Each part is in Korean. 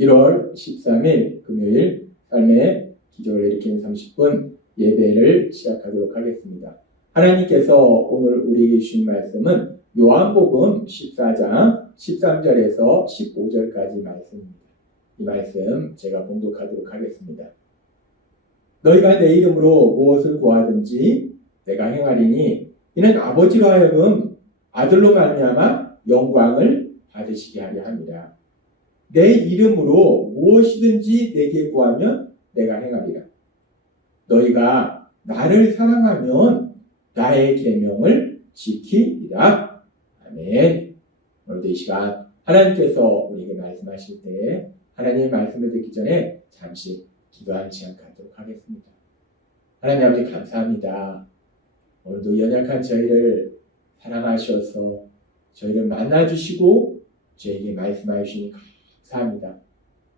1월 13일 금요일 삶의 기적을 일으키는 30분 예배를 시작하도록 하겠습니다. 하나님께서 오늘 우리에게 주신 말씀은 요한복음 14장 13절에서 15절까지 말씀입니다. 이 말씀 제가 봉독하도록 하겠습니다. 너희가 내 이름으로 무엇을 구하든지 내가 행하리니 이는 아버지로 하여금 아들로 말미암아 영광을 받으시게 하려 합니다. 내 이름으로 무엇이든지 내게 구하면 내가 행하리라. 너희가 나를 사랑하면 나의 계명을 지키리라. 아멘. 오늘도 이 시간 하나님께서 우리에게 말씀하실 때 하나님의 말씀을 듣기 전에 잠시 기도하는 시간 갖도록 하겠습니다. 하나님 아버지 감사합니다. 오늘도 연약한 저희를 사랑하셔서 저희를 만나주시고 저에게 말씀하여 주시니 감사합니다.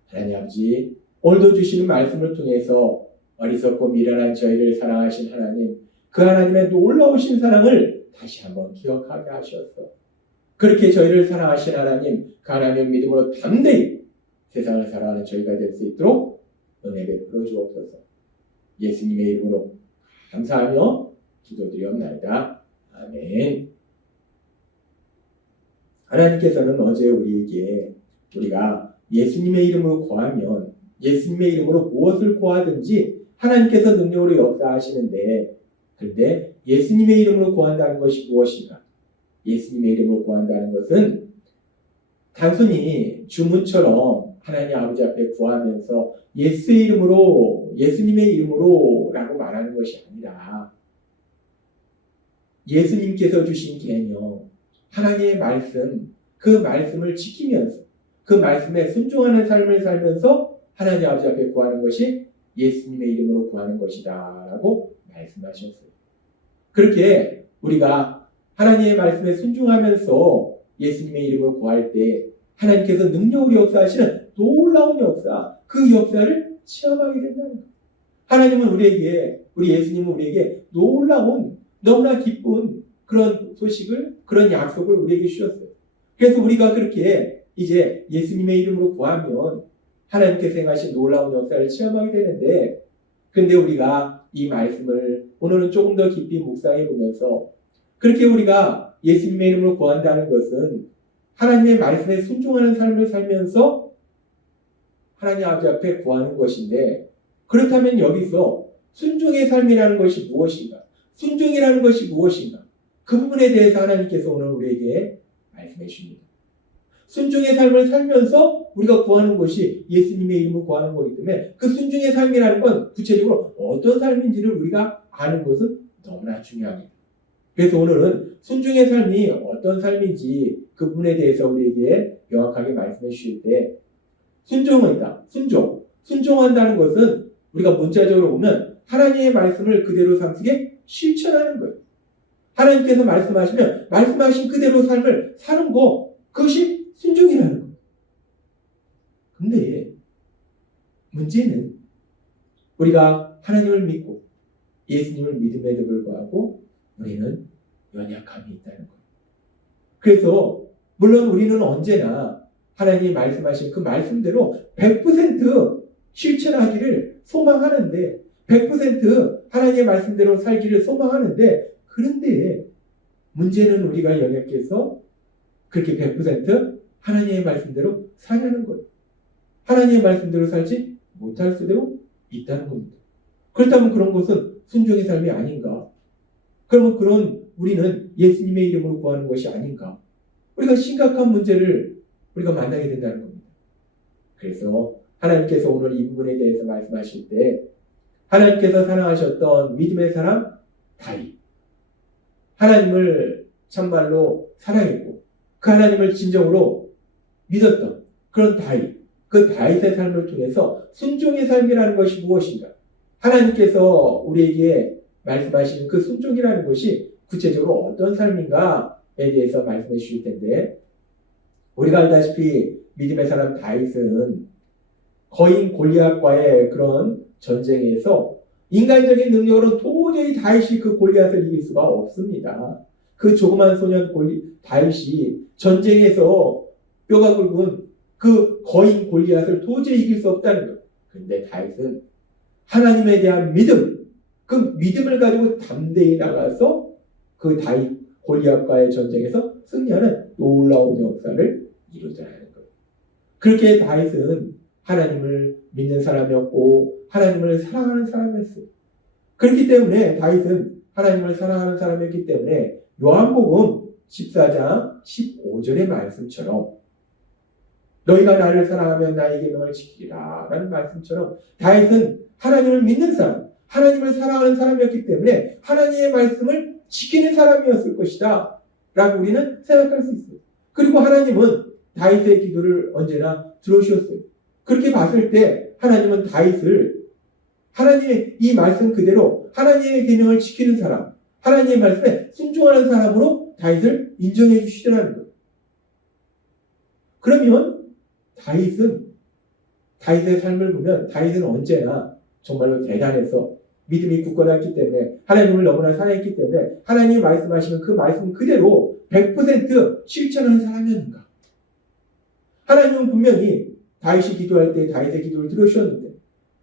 하나님 아버지 오늘도 주시는 말씀을 통해서 어리석고 미련한 저희를 사랑하신 하나님, 그 하나님의 놀라우신 사랑을 다시 한번 기억하게 하셔서 그렇게 저희를 사랑하신 하나님, 그 하나님의 믿음으로 담대히 세상을 살아가는 저희가 될 수 있도록 은혜 베풀어 주옵소서. 예수님의 이름으로 감사하며 기도드리옵나이다. 아멘. 하나님께서는 어제 우리에게 우리가 예수님의 이름으로 구하면 예수님의 이름으로 무엇을 구하든지 하나님께서 능력으로 역사하시는데, 그런데 예수님의 이름으로 구한다는 것이 무엇인가? 예수님의 이름으로 구한다는 것은 단순히 주문처럼 하나님 아버지 앞에 구하면서 예수의 이름으로, 예수님의 이름으로 라고 말하는 것이 아니라 예수님께서 주신 계명, 하나님의 말씀, 그 말씀을 지키면서 그 말씀에 순종하는 삶을 살면서 하나님 아버지 앞에 구하는 것이 예수님의 이름으로 구하는 것이다 라고 말씀하셨어요. 그렇게 우리가 하나님의 말씀에 순종하면서 예수님의 이름으로 구할 때 하나님께서 능력으로 역사하시는 놀라운 역사, 그 역사를 체험하게 된다는 거예요. 하나님은 우리에게, 우리 예수님은 우리에게 놀라운, 너무나 기쁜 그런 소식을, 그런 약속을 우리에게 주셨어요. 그래서 우리가 그렇게 이제 예수님의 이름으로 구하면 하나님께서 행하신 놀라운 역사를 체험하게 되는데, 근데 우리가 이 말씀을 오늘은 조금 더 깊이 묵상해 보면서 그렇게 우리가 예수님의 이름으로 구한다는 것은 하나님의 말씀에 순종하는 삶을 살면서 하나님 아버지 앞에 구하는 것인데, 그렇다면 여기서 순종의 삶이라는 것이 무엇인가? 순종이라는 것이 무엇인가? 그 부분에 대해서 하나님께서 오늘 우리에게 말씀해 주십니다. 순종의 삶을 살면서 우리가 구하는 것이 예수님의 이름을 구하는 거기 때문에 그 순종의 삶이라는 건 구체적으로 어떤 삶인지를 우리가 아는 것은 너무나 중요합니다. 그래서 오늘은 순종의 삶이 어떤 삶인지 그 부분에 대해서 우리에게 명확하게 말씀해 주실 때, 순종이다. 순종한다는 것은 우리가 문자적으로 보면 하나님의 말씀을 그대로 삶 속에 실천하는 거예요. 하나님께서 말씀하시면 말씀하신 그대로 삶을 사는 거, 그것이 순종이라는 거예요. 근데 문제는 우리가 하나님을 믿고 예수님을 믿음에도 불구하고 우리는 연약함이 있다는 거예요. 그래서 물론 우리는 언제나 하나님이 말씀하신 그 말씀대로 100% 실천하기를 소망하는데, 100% 하나님의 말씀대로 살기를 소망하는데, 그런데 문제는 우리가 연약해서 그렇게 100% 하나님의 말씀대로 살려는 거예요. 하나님의 말씀대로 살지 못할 수도 있다는 겁니다. 그렇다면 그런 것은 순종의 삶이 아닌가? 그러면 그런 우리는 예수님의 이름으로 구하는 것이 아닌가? 우리가 심각한 문제를 우리가 만나게 된다는 겁니다. 그래서 하나님께서 오늘 이 부분에 대해서 말씀하실 때 하나님께서 사랑하셨던 믿음의 사람 다윗, 하나님을 참말로 사랑했고 그 하나님을 진정으로 믿었던 그런 다윗, 그 다윗의 삶을 통해서 순종의 삶이라는 것이 무엇인가? 하나님께서 우리에게 말씀하시는 그 순종이라는 것이 구체적으로 어떤 삶인가에 대해서 말씀해 주실 텐데, 우리가 알다시피 믿음의 사람 다윗은 거인 골리앗과의 그런 전쟁에서 인간적인 능력으로 도저히 다윗이 그 골리앗을 이길 수가 없습니다. 그 조그만 소년 다윗이 전쟁에서 뼈가 굵은 그 거인 골리앗을 도저히 이길 수 없다는 거예요. 그런데 다윗은 하나님에 대한 믿음, 그 믿음을 가지고 담대히 나가서 그 다윗 골리앗과의 전쟁에서 승리하는 놀라운 역사를 이루자는 거예요. 그렇게 다윗은 하나님을 믿는 사람이었고 하나님을 사랑하는 사람이었어요. 그렇기 때문에 다윗은 하나님을 사랑하는 사람이었기 때문에 요한복음 14장 15절의 말씀처럼 너희가 나를 사랑하면 나의 계명을 지키리라 라는 말씀처럼 다윗은 하나님을 믿는 사람, 하나님을 사랑하는 사람이었기 때문에 하나님의 말씀을 지키는 사람이었을 것이다 라고 우리는 생각할 수 있어요. 그리고 하나님은 다윗의 기도를 언제나 들어주셨어요. 그렇게 봤을 때 하나님은 다윗을 하나님의 이 말씀 그대로 하나님의 계명을 지키는 사람, 하나님의 말씀에 순종하는 사람으로 다윗을 인정해 주시더라는 거예요. 그러면 다윗의 삶을 보면 다윗은 언제나 정말로 대단해서 믿음이 굳건했기 때문에 하나님을 너무나 사랑했기 때문에 하나님이 말씀하시면 그 말씀 그대로 100% 실천하는 사람이었는가? 하나님은 분명히 다윗이 기도할 때 다윗의 기도를 들으셨는데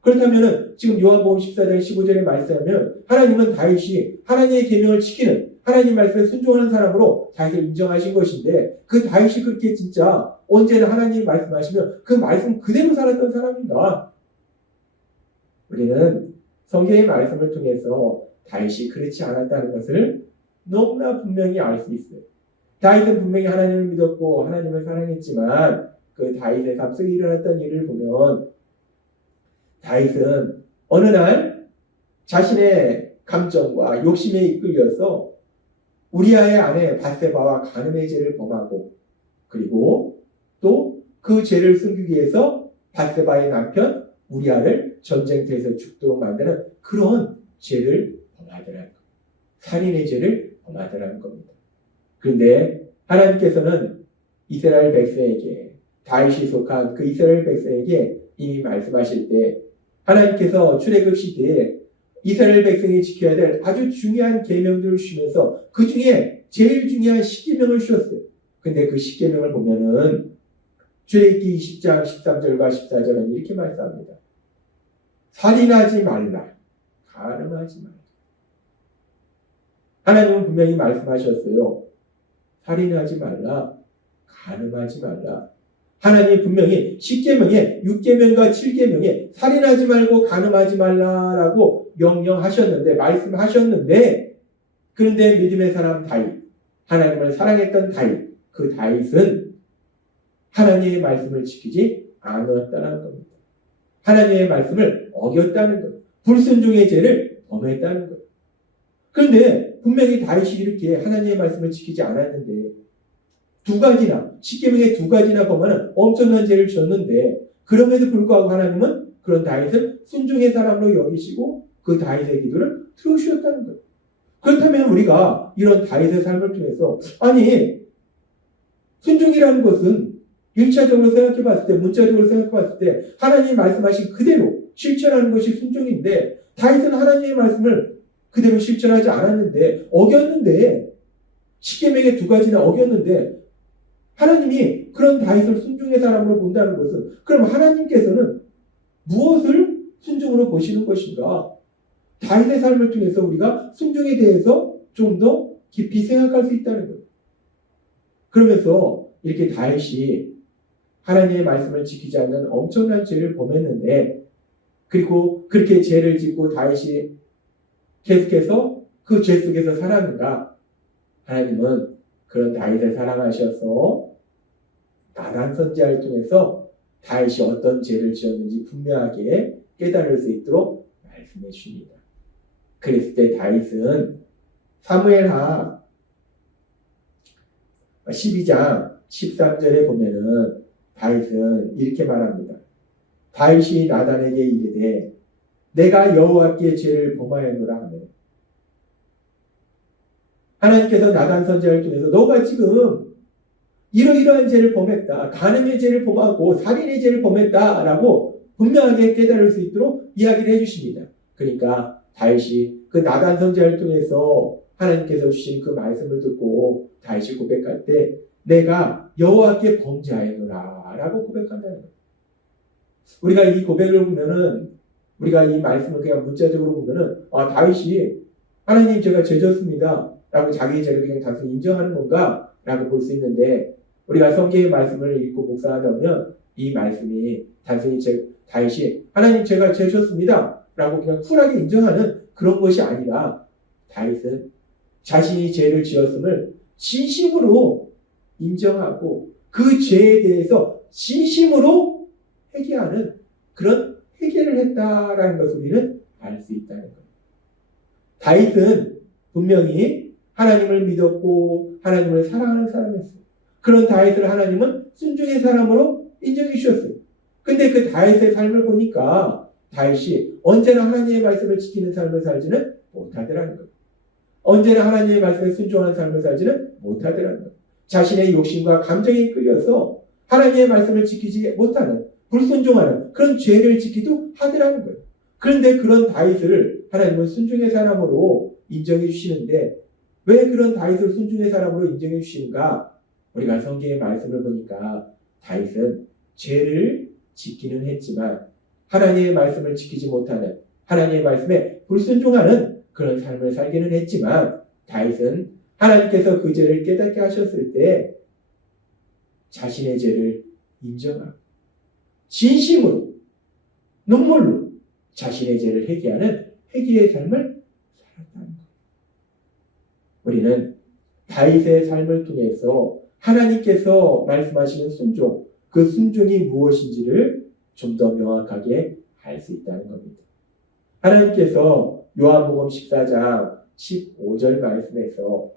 그렇다면 지금 요한복음 14장 15절에 말씀하면 하나님은 다윗이 하나님의 계명을 지키는 하나님 말씀에 순종하는 사람으로 다윗을 인정하신 것인데 그 다윗이 그렇게 진짜 언제나 하나님이 말씀하시면 그 말씀 그대로 살았던 사람인가? 우리는 성경의 말씀을 통해서 다윗이 그렇지 않았다는 것을 너무나 분명히 알 수 있어요. 다윗은 분명히 하나님을 믿었고 하나님을 사랑했지만 그 다윗의 삶 속에 일어났던 일을 보면 다윗은 어느 날 자신의 감정과 욕심에 이끌려서 우리아의 아내 밧세바와 간음의 죄를 범하고 그리고 또 그 죄를 숨기기 위해서 밧세바의 남편 우리아를 전쟁터에서 죽도록 만드는 그런 죄를 범하더라는 겁니다. 살인의 죄를 범하더라는 겁니다. 그런데 하나님께서는 이스라엘 백성에게 다윗이 속한 그 이스라엘 백성에게 이미 말씀하실 때 하나님께서 출애굽 시대에 이스라엘 백성이 지켜야 될 아주 중요한 계명들을 주시면서 그 중에 제일 중요한 10계명을 주셨어요. 근데 그 10계명을 보면은 출애굽기 20장 13절과 14절은 이렇게 말씀합니다. 살인하지 말라. 간음하지 말라. 하나님은 분명히 말씀하셨어요. 살인하지 말라. 간음하지 말라. 하나님이 분명히 10계명에 6계명과 7계명에 살인하지 말고 간음하지 말라라고 명령하셨는데 말씀하셨는데 그런데 믿음의 사람 다윗, 하나님을 사랑했던 다윗, 그 다윗은 하나님의 말씀을 지키지 않았다는 겁니다. 하나님의 말씀을 어겼다는 거예요. 불순종의 죄를 범했다는 거예요. 그런데 분명히 다윗이 이렇게 하나님의 말씀을 지키지 않았는데 두 가지나 10계명에 두 가지나 범하는 엄청난 죄를 지었는데 그럼에도 불구하고 하나님은 그런 다윗을 순종의 사람으로 여기시고 그 다윗의 기도를 들어주셨다는 거예요. 그렇다면 우리가 이런 다윗의 삶을 통해서 아니 순종이라는 것은 1차적으로 생각해 봤을 때 문자적으로 생각해 봤을 때 하나님이 말씀하신 그대로 실천하는 것이 순종인데 다윗은 하나님의 말씀을 그대로 실천하지 않았는데 어겼는데 10계명에 두 가지나 어겼는데 하나님이 그런 다윗을 순종의 사람으로 본다는 것은 그럼 하나님께서는 무엇을 순종으로 보시는 것인가? 다윗의 삶을 통해서 우리가 순종에 대해서 좀 더 깊이 생각할 수 있다는 거예요. 그러면서 이렇게 다윗이 하나님의 말씀을 지키지 않는 엄청난 죄를 범했는데 그리고 그렇게 죄를 짓고 다윗이 계속해서 그 죄 속에서 살았는가? 하나님은 그런 다윗을 사랑하셔서 나단 선지자를 통해서 다윗이 어떤 죄를 지었는지 분명하게 깨달을 수 있도록 말씀해 주십니다. 그랬을 때 다윗은 사무엘하 12장 13절에 보면은 다윗은 이렇게 말합니다. 다윗이 나단에게 이르되 내가 여호와께 죄를 범하였노라 하며 하나님께서 나단 선지자를 통해서 너가 지금 이러이러한 죄를 범했다. 간음의 죄를 범하고 살인의 죄를 범했다라고 분명하게 깨달을 수 있도록 이야기를 해주십니다. 그러니까 다윗이 그 나단 선지자를 통해서 하나님께서 주신 그 말씀을 듣고 다윗이 고백할 때 내가 여호와께 범죄하였노라 라고 고백한다는 거예요. 우리가 이 고백을 보면은, 우리가 이 말씀을 그냥 문자적으로 보면은, 다윗이 하나님 제가 죄졌습니다 라고 자기의 죄를 그냥 단순히 인정하는 건가 라고 볼 수 있는데, 우리가 성경의 말씀을 읽고 묵상하다 보면 이 말씀이 단순히 다윗이 하나님 제가 죄졌습니다 라고 그냥 쿨하게 인정하는 그런 것이 아니라, 다윗은 자신이 죄를 지었음을 진심으로 인정하고 그 죄에 대해서 진심으로 회개하는 그런 회개를 했다라는 것을 우리는 알 수 있다는 거예요. 다윗은 분명히 하나님을 믿었고 하나님을 사랑하는 사람이었어요. 그런 다윗을 하나님은 순종의 사람으로 인정해 주셨어요. 근데 그 다윗의 삶을 보니까 다윗이 언제나 하나님의 말씀을 지키는 삶을 살지는 못하더라는 거예요. 언제나 하나님의 말씀에 순종하는 삶을 살지는 못하더라는 거예요. 자신의 욕심과 감정에 끌려서 하나님의 말씀을 지키지 못하는, 불순종하는 그런 죄를 지키도 하더라는 거예요. 그런데 그런 다윗을 하나님은 순종의 사람으로 인정해 주시는데, 왜 그런 다윗을 순종의 사람으로 인정해 주시는가? 우리가 성경의 말씀을 보니까 다윗은 죄를 짓기는 했지만 하나님의 말씀을 지키지 못하는, 하나님의 말씀에 불순종하는 그런 삶을 살기는 했지만, 다윗은 하나님께서 그 죄를 깨닫게 하셨을 때 자신의 죄를 인정하고 진심으로 눈물로 자신의 죄를 회개하는 회개의 삶을 살았다는 거예요. 우리는 다윗의 삶을 통해서 하나님께서 말씀하시는 순종, 그 순종이 무엇인지를 좀 더 명확하게 알 수 있다는 겁니다. 하나님께서 요한복음 14장 15절 말씀에서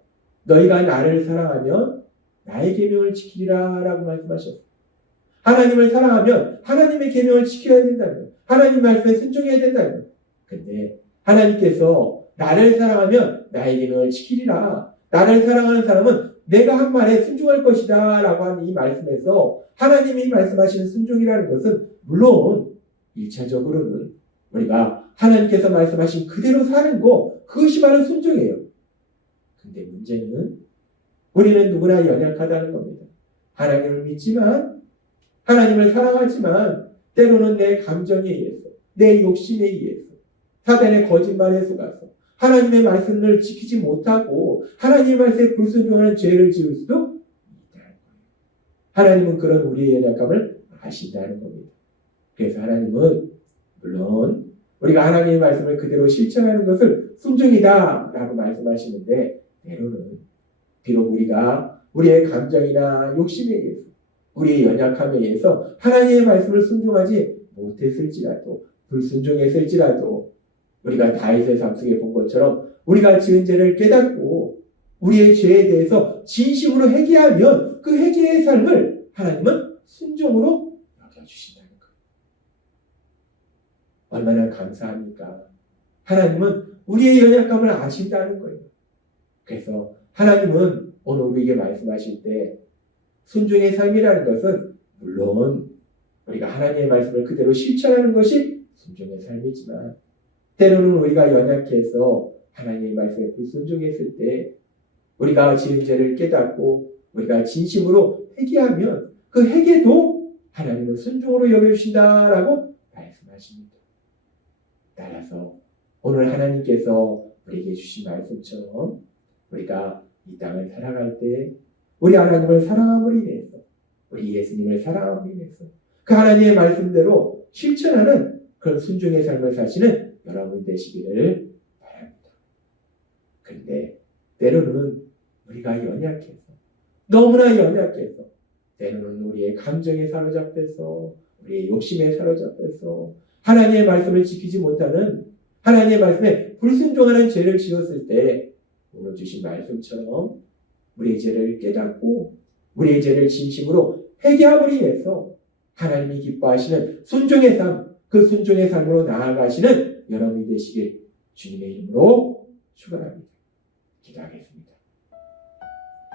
너희가 나를 사랑하면 나의 계명을 지키리라 라고 말씀하셨어요. 하나님을 사랑하면 하나님의 계명을 지켜야 된다는 거예요. 하나님 말씀에 순종해야 된다는 거예요. 근데 하나님께서 나를 사랑하면 나의 계명을 지키리라, 나를 사랑하는 사람은 내가 한 말에 순종할 것이다 라고 하는 이 말씀에서 하나님이 말씀하시는 순종이라는 것은 물론 1차적으로는 우리가 하나님께서 말씀하신 그대로 사는 거, 그것이 바로 순종이에요. 근데 문제는 우리는 누구나 연약하다는 겁니다. 하나님을 믿지만, 하나님을 사랑하지만 때로는 내 감정에 의해서, 내 욕심에 의해서, 사단의 거짓말에 속아서 하나님의 말씀을 지키지 못하고 하나님의 말씀에 불순종하는 죄를 지을 수도 있다는 거예요. 하나님은 그런 우리의 연약함을 아신다는 겁니다. 그래서 하나님은 물론 우리가 하나님의 말씀을 그대로 실천하는 것을 순종이다 라고 말씀하시는데, 때로는 비록 우리가 우리의 감정이나 욕심에 의해서, 우리의 연약함에 의해서 하나님의 말씀을 순종하지 못했을지라도, 불순종했을지라도, 우리가 다윗의 삶 속에 본 것처럼 우리가 지은 죄를 깨닫고 우리의 죄에 대해서 진심으로 회개하면 그 회개의 삶을 하나님은 순종으로 여겨주신다는 거예요. 얼마나 감사합니까? 하나님은 우리의 연약함을 아신다는 거예요. 그래서 하나님은 오늘 우리에게 말씀하실 때 순종의 삶이라는 것은 물론 우리가 하나님의 말씀을 그대로 실천하는 것이 순종의 삶이지만, 때로는 우리가 연약해서 하나님의 말씀에 불순종했을 때 우리가 지은 죄를 깨닫고 우리가 진심으로 회개하면 그 회개도 하나님은 순종으로 여겨주신다라고 말씀하십니다. 따라서 오늘 하나님께서 우리에게 주신 말씀처럼 우리가 이 땅을 살아갈 때 우리 하나님을 사랑함으로 인해서, 우리 예수님을 사랑함으로 인해서 그 하나님의 말씀대로 실천하는 그런 순종의 삶을 사시는 여러분 되시기를 바랍니다. 그런데 때로는 우리가 연약해서, 너무나 연약해서, 때로는 우리의 감정에 사로잡혀서, 우리의 욕심에 사로잡혀서 하나님의 말씀을 지키지 못하는, 하나님의 말씀에 불순종하는 죄를 지었을 때 오늘 주신 말씀처럼 우리의 죄를 깨닫고 우리의 죄를 진심으로 회개함으로 인해서 하나님이 기뻐하시는 순종의 삶, 그 순종의 삶으로 나아가시는 여러분이 되시길 주님의 이름으로 축원합니다. 기도하겠습니다.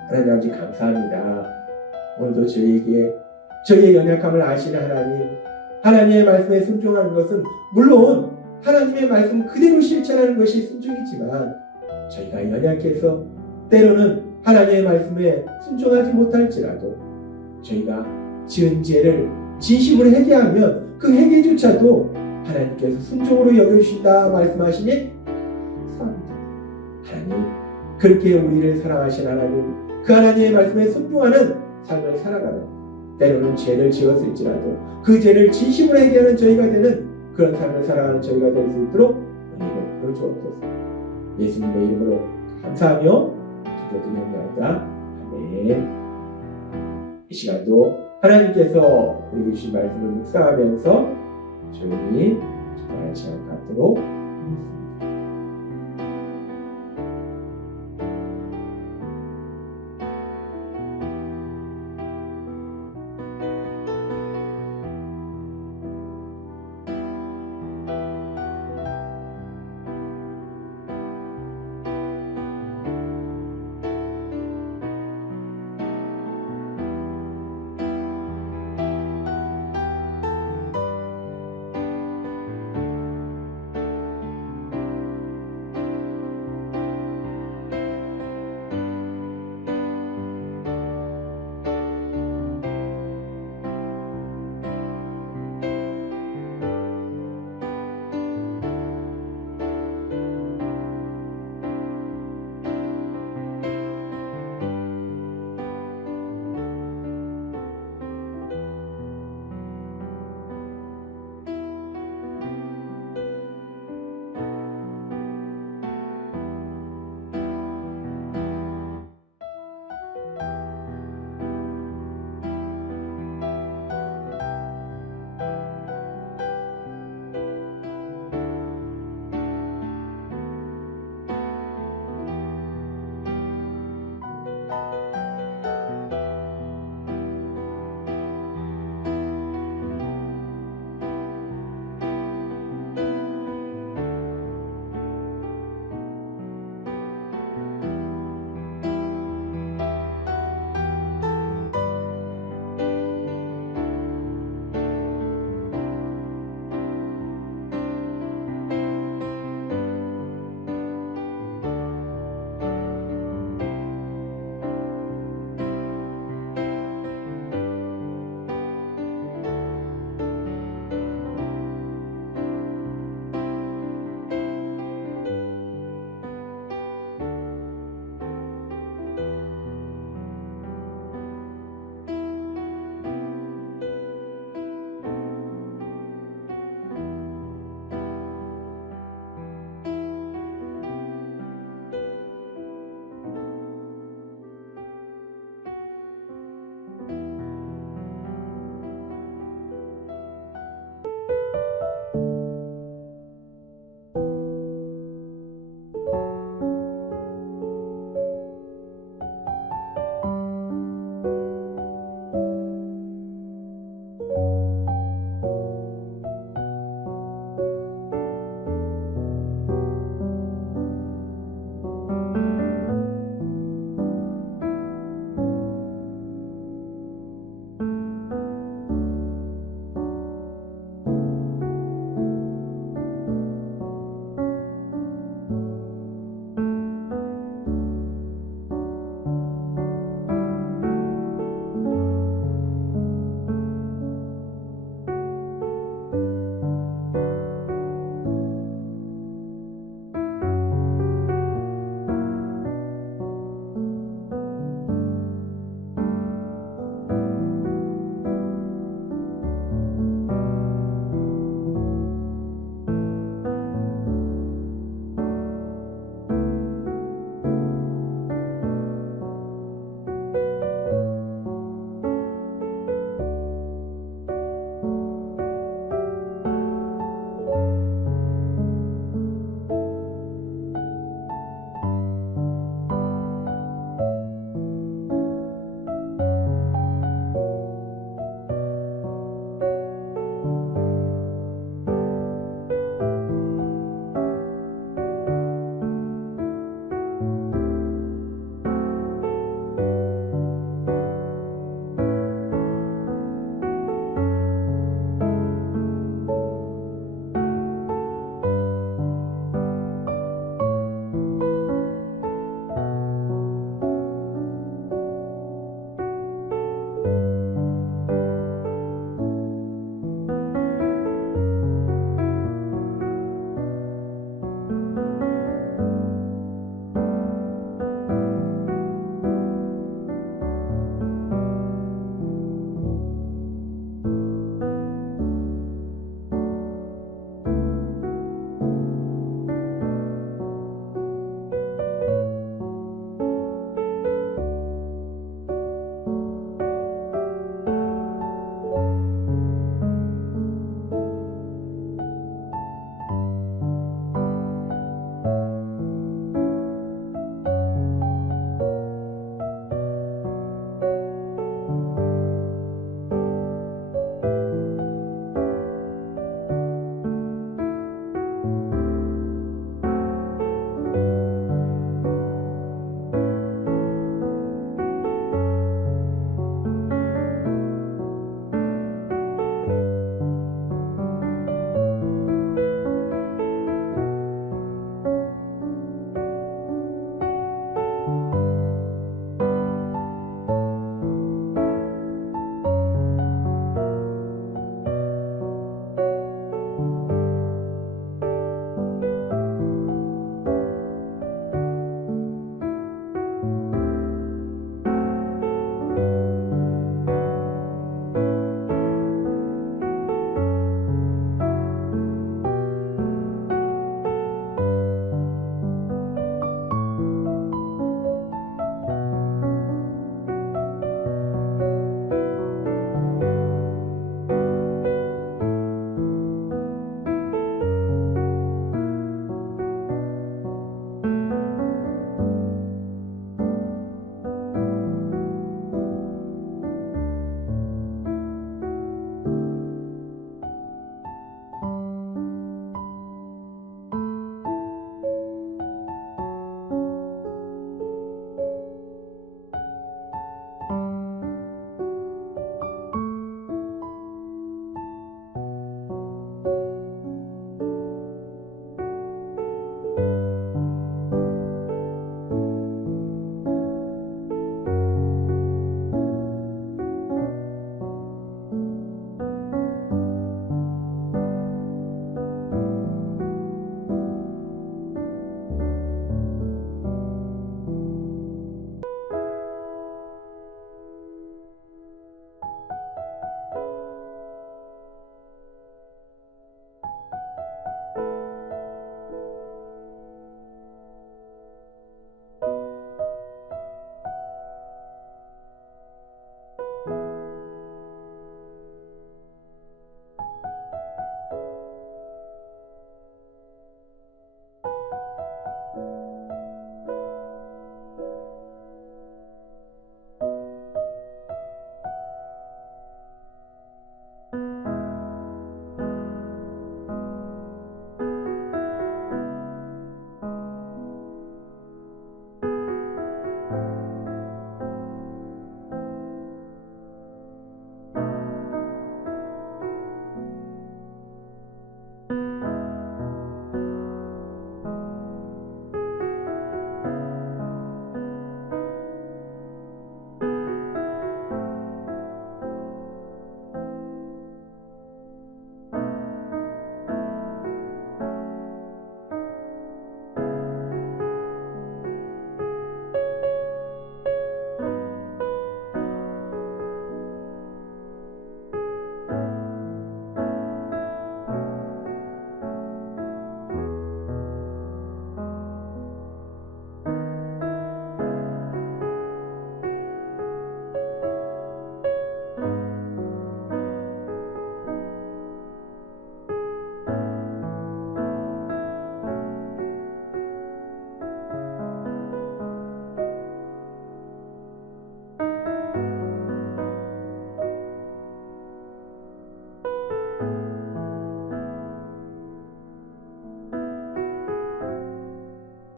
하나님 아버지 감사합니다. 오늘도 저희의 연약함을 아시는 하나님, 하나님의 말씀에 순종하는 것은 물론 하나님의 말씀 그대로 실천하는 것이 순종이지만 저희가 연약해서 때로는 하나님의 말씀에 순종하지 못할지라도 저희가 지은 죄를 진심으로 회개하면 그 회개조차도 하나님께서 순종으로 여겨주신다 말씀하시니 감사합니다. 하나님, 그렇게 우리를 사랑하신 하나님, 그 하나님의 말씀에 순종하는 삶을 살아가는, 때로는 죄를 지었을지라도 그 죄를 진심으로 회개하는 저희가 되는 그런 삶을 살아가는 저희가 될 수 있도록 은혜를 보여주옵소서. 예수님의 이름으로 감사하며 기도드립니다. 아멘. 이 시간도 하나님께서 우리에게 주신 말씀을 묵상하면서 조용히 기도하는 시간 갖도록 하겠습니다.